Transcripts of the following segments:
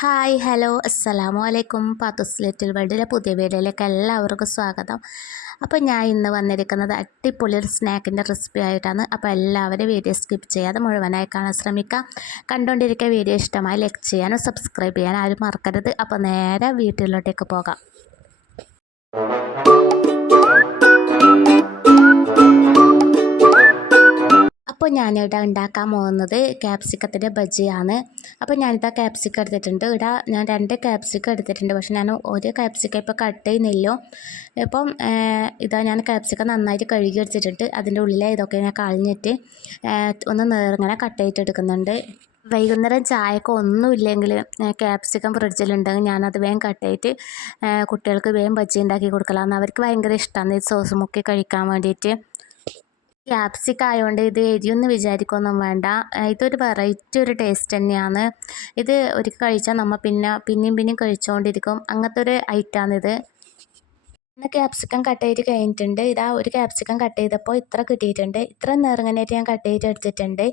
Hi hello അസ്സലാമു അലൈക്കും. പാത്തുസ് little വേൾഡിലെ പുതിയ വീഡിയോയിലേക്ക് എല്ലാവർക്കും സ്വാഗതം. അപ്പോൾ ഞാൻ ഇന്ന് വന്നിരിക്കുന്നത് അടിപൊളി ഒരു സ്നാക്കിൻ്റെ റെസിപ്പി ആയിട്ടാണ്. അപ്പോൾ എല്ലാവരും വീഡിയോ സ്കിപ്പ് ചെയ്യാതെ മുഴുവനായി കാണാൻ ശ്രമിക്കുക. കണ്ടുകൊണ്ടിരിക്കുക വീഡിയോ ഇഷ്ടമായി ലൈക്ക് ചെയ്യാനും സബ്സ്ക്രൈബ് ചെയ്യാനും ആരും മറക്കരുത്. അപ്പോൾ നേരെ വീട്ടിലോട്ടേക്ക് പോകാം. അപ്പോൾ ഞാനിവിടെ ഉണ്ടാക്കാൻ പോകുന്നത് ക്യാപ്സിക്കത്തിൻ്റെ ബജിയാണ്. അപ്പോൾ ഞാനിതാ ക്യാപ്സിക്കം എടുത്തിട്ടുണ്ട്. ഞാൻ 2 ക്യാപ്സിക്കം എടുത്തിട്ടുണ്ട്. പക്ഷെ ഞാൻ ഒരു ക്യാപ്സിക്കം ഇപ്പോൾ കട്ട് ചെയ്യുന്നില്ലോ. ഇപ്പം ഞാൻ ക്യാപ്സിക്കം നന്നായിട്ട് കഴുകി എടുത്തിട്ടുണ്ട്. അതിൻ്റെ ഉള്ളിലെ ഇതൊക്കെ ഞാൻ കളഞ്ഞിട്ട് ഒന്ന് നേർങ്ങനെ കട്ട് ചെയ്തിട്ടെടുക്കുന്നുണ്ട്. വൈകുന്നേരം ചായക്ക് ഒന്നുമില്ലെങ്കിൽ ക്യാപ്സിക്കം ഫ്രിഡ്ജിലുണ്ടെങ്കിൽ ഞാനത് വേഗം കട്ട് ചെയ്തിട്ട് കുട്ടികൾക്ക് വേഗം ബജി ഉണ്ടാക്കി കൊടുക്കലാന്ന്. അവർക്ക് ഭയങ്കര ഇഷ്ടമാണ് ഈ സോസ് മുക്കി കഴിക്കാൻ വേണ്ടിയിട്ട്. ക്യാപ്സിക്കം ആയതുകൊണ്ട് ഇത് എരിയൊന്നും വിചാരിക്കൊന്നും വേണ്ട. ഇതൊരു വെറൈറ്റി ഒരു ടേസ്റ്റ് തന്നെയാണ്. ഇത് ഒരിക്കൽ കഴിച്ചാൽ നമ്മൾ പിന്നെയും കഴിച്ചുകൊണ്ടിരിക്കും. അങ്ങനത്തെ ഒരു ഐറ്റമാണിത്. ക്യാപ്സിക്കം കട്ട് ചെയ്ത് കഴിഞ്ഞിട്ടുണ്ട്. ഒരു ക്യാപ്സിക്കം കട്ട് ചെയ്തപ്പോൾ ഇത്ര കിട്ടിയിട്ടുണ്ട്. ഇത്ര നേർങ്ങനായിട്ട് ഞാൻ കട്ട് ചെയ്ത് എടുത്തിട്ടുണ്ട്.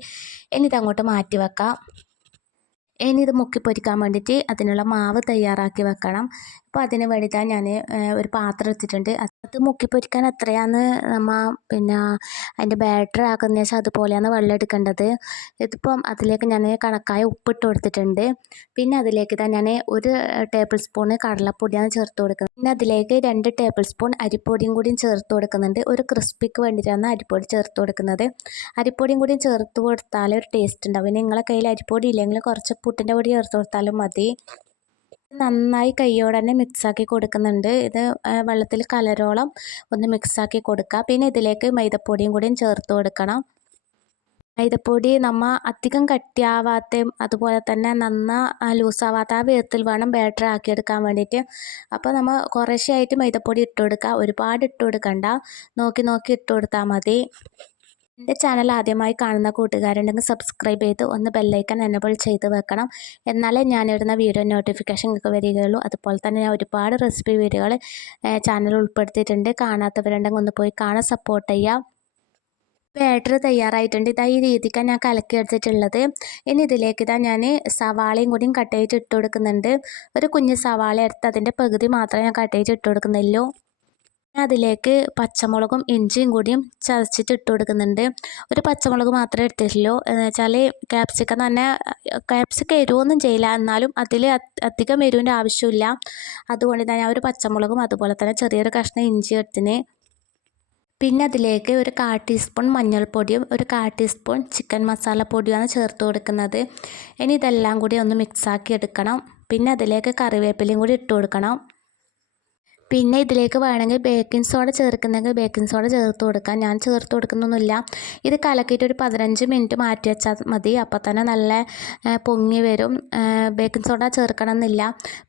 ഇനി ഇതങ്ങോട്ട് മാറ്റി വെക്കാം. ഇനി ഇത് മുക്കി പൊരിക്കാൻ വേണ്ടിയിട്ട് അതിനുള്ള മാവ് തയ്യാറാക്കി വെക്കണം. അപ്പോൾ അതിന് വേണ്ടിയിട്ടാണ് ഞാൻ ഒരു പാത്രം എടുത്തിട്ടുണ്ട്. അത് മുക്കി പൊരിക്കാൻ എത്രയാണ് അതിൻ്റെ ബാറ്റർ ആക്കുന്നതെന്ന് വെച്ചാൽ അതുപോലെയാണ് വെള്ളം എടുക്കേണ്ടത്. ഇതിപ്പം അതിലേക്ക് ഞാൻ കണക്കായ ഉപ്പിട്ട് കൊടുത്തിട്ടുണ്ട്. പിന്നെ അതിലേക്ക് ഞാൻ 1 ടേബിൾ സ്പൂൺ കടലപ്പൊടിയാണ് ചേർത്ത് കൊടുക്കുന്നത്. പിന്നെ അതിലേക്ക് 2 ടേബിൾ സ്പൂൺ അരിപ്പൊടിയും കൂടിയും ചേർത്ത് കൊടുക്കുന്നുണ്ട്. ഒരു ക്രിസ്പിക്ക് വേണ്ടിയിട്ടാണ് അരിപ്പൊടി ചേർത്ത് കൊടുക്കുന്നത്. അരിപ്പൊടിയും കൂടിയും ചേർത്ത് കൊടുത്താൽ ഒരു ടേസ്റ്റ് ഉണ്ടാവും. പിന്നെ നിങ്ങളെ കയ്യിൽ അരിപ്പൊടി ഇല്ലെങ്കിൽ കുറച്ച് പുട്ടിൻ്റെ പൊടി ചേർത്ത് കൊടുത്താലും മതി. നന്നായി കൈയോടെ തന്നെ മിക്സാക്കി കൊടുക്കുന്നുണ്ട്. ഇത് വെള്ളത്തിൽ കലരോളം ഒന്ന് മിക്സാക്കി കൊടുക്കുക. പിന്നെ ഇതിലേക്ക് മൈദപ്പൊടിയും കൂടിയും ചേർത്ത് കൊടുക്കണം. മൈദപ്പൊടി നമ്മൾ അധികം കട്ടിയാവാത്ത അതുപോലെ തന്നെ ലൂസാവാത്ത ആ വിധത്തിൽ വേണം ബാറ്റർ ആക്കിയെടുക്കാൻ വേണ്ടിയിട്ട്. അപ്പോൾ നമ്മൾ കുറേശ്ശെയായിട്ട് മൈദപ്പൊടി ഇട്ട് കൊടുക്കുക. ഒരുപാട് ഇട്ട് കൊടുക്കണ്ട. നോക്കി ഇട്ട് കൊടുത്താൽ മതി. എൻ്റെ ചാനൽ ആദ്യമായി കാണുന്ന കൂട്ടുകാരുണ്ടെങ്കിൽ സബ്സ്ക്രൈബ് ചെയ്ത് ഒന്ന് ബെല്ലൈക്കൺ എനേബിൾ ചെയ്ത് വെക്കണം. എന്നാലേ ഞാനിടുന്ന വീഡിയോ നോട്ടിഫിക്കേഷൻ നിങ്ങൾക്ക് വരികയുള്ളൂ. അതുപോലെ തന്നെ ഞാൻ ഒരുപാട് റെസിപ്പി വീഡിയോകൾ ചാനൽ ഉൾപ്പെടുത്തിയിട്ടുണ്ട്. കാണാത്തവരുണ്ടെങ്കിൽ ഒന്ന് പോയി കാണാൻ സപ്പോർട്ട് ചെയ്യാം. ബാറ്റർ തയ്യാറായിട്ടുണ്ട്. ഈ രീതിക്കാണ് ഞാൻ കലക്കി എടുത്തിട്ടുള്ളത്. ഇനി ഇതിലേക്ക് ഞാൻ സവാളയും കൂടിയും കട്ട് ചെയ്ത് ഇട്ട് കൊടുക്കുന്നുണ്ട്. ഒരു കുഞ്ഞ് സവാള എടുത്ത് അതിൻ്റെ പകുതി മാത്രമേ ഞാൻ കട്ട് ചെയ്ത് ഇട്ട് കൊടുക്കുന്നുള്ളൂ. അതിലേക്ക് പച്ചമുളകും ഇഞ്ചിയും കൂടിയും ചതച്ചിട്ട് ഇട്ട് കൊടുക്കുന്നുണ്ട്. ഒരു പച്ചമുളക് മാത്രമേ എടുത്തിട്ടുള്ളൂ. എന്ന് വെച്ചാൽ ക്യാപ്സിക്കം തന്നെ എരിവൊന്നും ചെയ്യില്ല. എന്നാലും അതിൽ അധികം എരിവിൻ്റെ ആവശ്യമില്ല. അതുകൊണ്ട് ഞാൻ ഒരു പച്ചമുളകും അതുപോലെ തന്നെ ചെറിയൊരു കഷ്ണം ഇഞ്ചി എടുത്തിന്. പിന്നെ അതിലേക്ക് ഒരു 1/4 ടീസ്പൂൺ മഞ്ഞൾപ്പൊടിയും ഒരു 1/4 ടീസ്പൂൺ ചിക്കൻ മസാലപ്പൊടിയുമാണ് ചേർത്ത് കൊടുക്കുന്നത്. ഇനി ഇതെല്ലാം കൂടി ഒന്ന് മിക്സാക്കി എടുക്കണം. പിന്നെ അതിലേക്ക് കറിവേപ്പിലയും കൂടി ഇട്ട് കൊടുക്കണം. പിന്നെ ഇതിലേക്ക് വേണമെങ്കിൽ ബേക്കിംഗ് സോഡ ചേർക്കുന്നെങ്കിൽ ബേക്കിംഗ് സോഡ ചേർത്ത് കൊടുക്കാം. ഞാൻ ചേർത്ത് കൊടുക്കുന്നൊന്നുമില്ല. ഇത് കലക്കിയിട്ട് ഒരു 15 മിനിറ്റ് മാറ്റി വെച്ചാൽ മതി. അപ്പോൾ തന്നെ നല്ല പൊങ്ങി വരും. ബേക്കിംഗ് സോഡ ചേർക്കണം എന്നില്ല.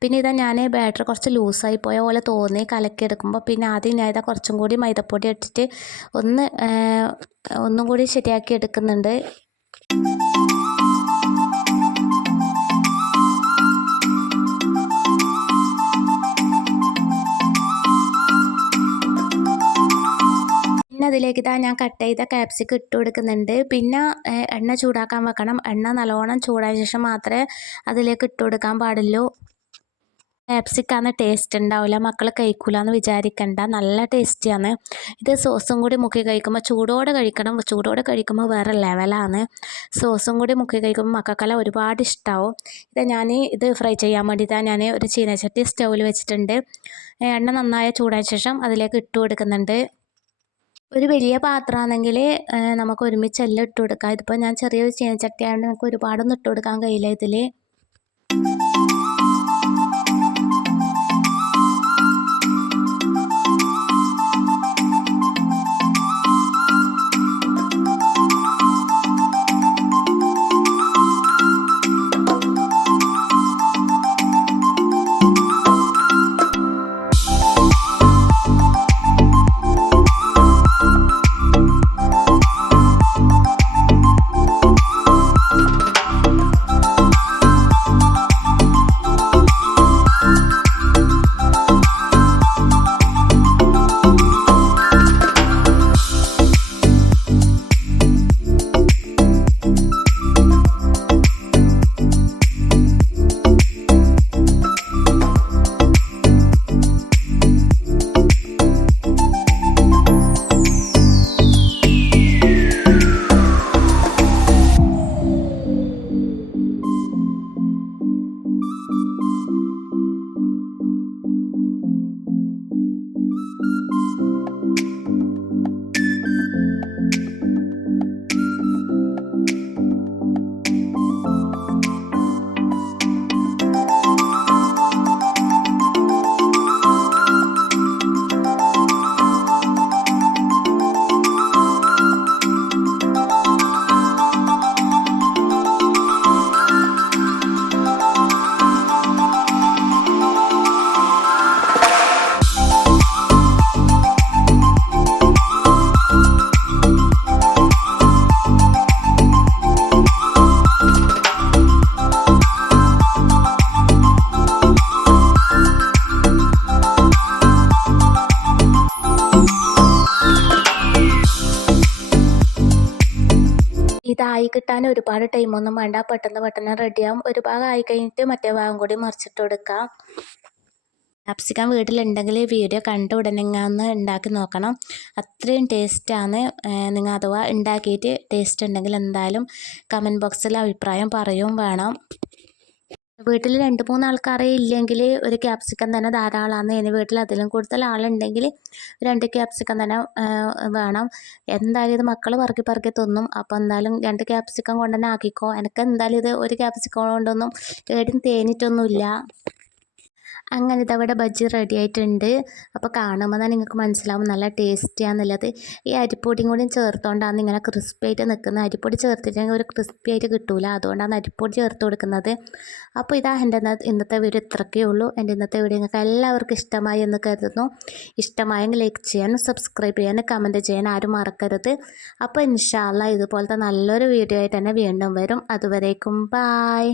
പിന്നെ ഞാൻ ബാറ്റർ കുറച്ച് ലൂസായി പോയ പോലെ തോന്നി കലക്കിയെടുക്കുമ്പോൾ. പിന്നെ ആദ്യം ഞാൻ കുറച്ചും കൂടി മൈദപ്പൊടി ഇട്ടിട്ട് ഒന്നും കൂടി ശരിയാക്കി എടുക്കുന്നുണ്ട്. അതിലേക്ക് ഞാൻ കട്ട് ചെയ്ത ക്യാപ്സിക്കം ഇട്ട് കൊടുക്കുന്നുണ്ട്. പിന്നെ എണ്ണ ചൂടാക്കാൻ വെക്കണം. എണ്ണ നല്ലോണം ചൂടായ ശേഷം മാത്രമേ അതിലേക്ക് ഇട്ട് കൊടുക്കാൻ പാടുള്ളൂ. ക്യാപ്സിക്കാണ് ടേസ്റ്റ് ഉണ്ടാവില്ല. മക്കൾ കഴിക്കൂല എന്ന് വിചാരിക്കണ്ട. നല്ല ടേസ്റ്റിയാണ്. ഇത് സോസും കൂടി മുക്കി കഴിക്കുമ്പോൾ ചൂടോടെ കഴിക്കണം. ചൂടോടെ കഴിക്കുമ്പോൾ വേറെ ലെവലാണ്. സോസും കൂടി മുക്കി കഴിക്കുമ്പോൾ മക്കൾക്കെല്ലാം ഒരുപാട് ഇഷ്ടമാവും. ഇത് ഫ്രൈ ചെയ്യാൻ വേണ്ടിയിട്ടാണ് ഞാൻ ഒരു ചീനച്ചട്ടി സ്റ്റൗവിൽ വെച്ചിട്ടുണ്ട്. എണ്ണ നന്നായി ചൂടായ ശേഷം അതിലേക്ക് ഇട്ട് കൊടുക്കുന്നുണ്ട്. ഒരു വലിയ പാത്രമാണെങ്കിൽ നമുക്ക് ഒരുമിച്ച് എല്ലാം ഇട്ട് കൊടുക്കാം. ഇതിപ്പോൾ ഞാൻ ചെറിയൊരു ചീനച്ചട്ടി ആയതുകൊണ്ട് നമുക്ക് ഒരുപാടൊന്നും ഇട്ട് കൊടുക്കാൻ കഴിയില്ല ഇതിൽ. ആയി കിട്ടാൻ ഒരുപാട് ടൈമൊന്നും വേണ്ട, പെട്ടെന്ന് പെട്ടെന്ന് റെഡിയാവും. ഒരു ഭാഗം ആയി കഴിഞ്ഞിട്ട് മറ്റേ ഭാഗം കൂടി മറിച്ചിട്ട് കൊടുക്കാം. ക്യാപ്സിക്കം വീട്ടിലുണ്ടെങ്കിൽ ഈ വീഡിയോ കണ്ട ഉടനെ ഒന്ന് ഉണ്ടാക്കി നോക്കണം. അത്രയും ടേസ്റ്റാണ്. നിങ്ങൾ അഥവാ ഉണ്ടാക്കിയിട്ട് ടേസ്റ്റ് ഉണ്ടെങ്കിൽ എന്തായാലും കമൻറ്റ് ബോക്സിൽ അഭിപ്രായം പറയുകയും വേണം. വീട്ടിൽ 2-3 ആൾക്കാരെ ഇല്ലെങ്കിൽ ഒരു ക്യാപ്സിക്കം തന്നെ ധാരാളമാണ്. ഇനി വീട്ടിൽ അതിലും കൂടുതൽ ആളുണ്ടെങ്കിൽ 2 ക്യാപ്സിക്കം തന്നെ വേണം. എന്തായാലും ഇത് മക്കൾ പറക്കി പറക്കി തിന്നും. അപ്പോൾ എന്തായാലും 2 ക്യാപ്സിക്കം കൊണ്ട് തന്നെ ആക്കിക്കോ. എനിക്ക് എന്തായാലും ഇത് 1 ക്യാപ്സിക്കം കൊണ്ടൊന്നും എവിടെയും തേഞ്ഞിട്ടൊന്നുമില്ല. അങ്ങനെ ഇതവിടെ ബജ്ജി റെഡി ആയിട്ടുണ്ട്. അപ്പോൾ കാണുമ്പോൾ തന്നെ നിങ്ങൾക്ക് മനസ്സിലാവും നല്ല ടേസ്റ്റിയാണെന്നുള്ളത്. ഈ അരിപ്പൊടിയും കൂടി ചേർത്തുകൊണ്ടാണ് ഇങ്ങനെ ക്രിസ്പി ആയിട്ട് നിൽക്കുന്നത്. അരിപ്പൊടി ചേർത്തിട്ടുണ്ടെങ്കിൽ ഒരു ക്രിസ്പി ആയിട്ട് കിട്ടൂല, അതുകൊണ്ടാണ് അരിപ്പൊടി ചേർത്ത് കൊടുക്കുന്നത്. അപ്പോൾ ഇതാ എൻ്റെ ഇന്നത്തെ വീഡിയോ ഇത്രയൊക്കെ ഉള്ളൂ. എൻ്റെ ഇന്നത്തെ വീഡിയോ നിങ്ങൾക്ക് എല്ലാവർക്കും ഇഷ്ടമായി എന്ന് കരുതുന്നു. ഇഷ്ടമായെങ്കിൽ ലൈക്ക് ചെയ്യാനും സബ്സ്ക്രൈബ് ചെയ്യാനും കമൻറ്റ് ചെയ്യാൻ ആരും മറക്കരുത്. അപ്പോൾ ഇൻഷാ അല്ലാഹ് ഇതുപോലത്തെ നല്ലൊരു വീഡിയോ ആയിട്ട് തന്നെ വീണ്ടും വരും. അതുവരേക്കും ബായ്.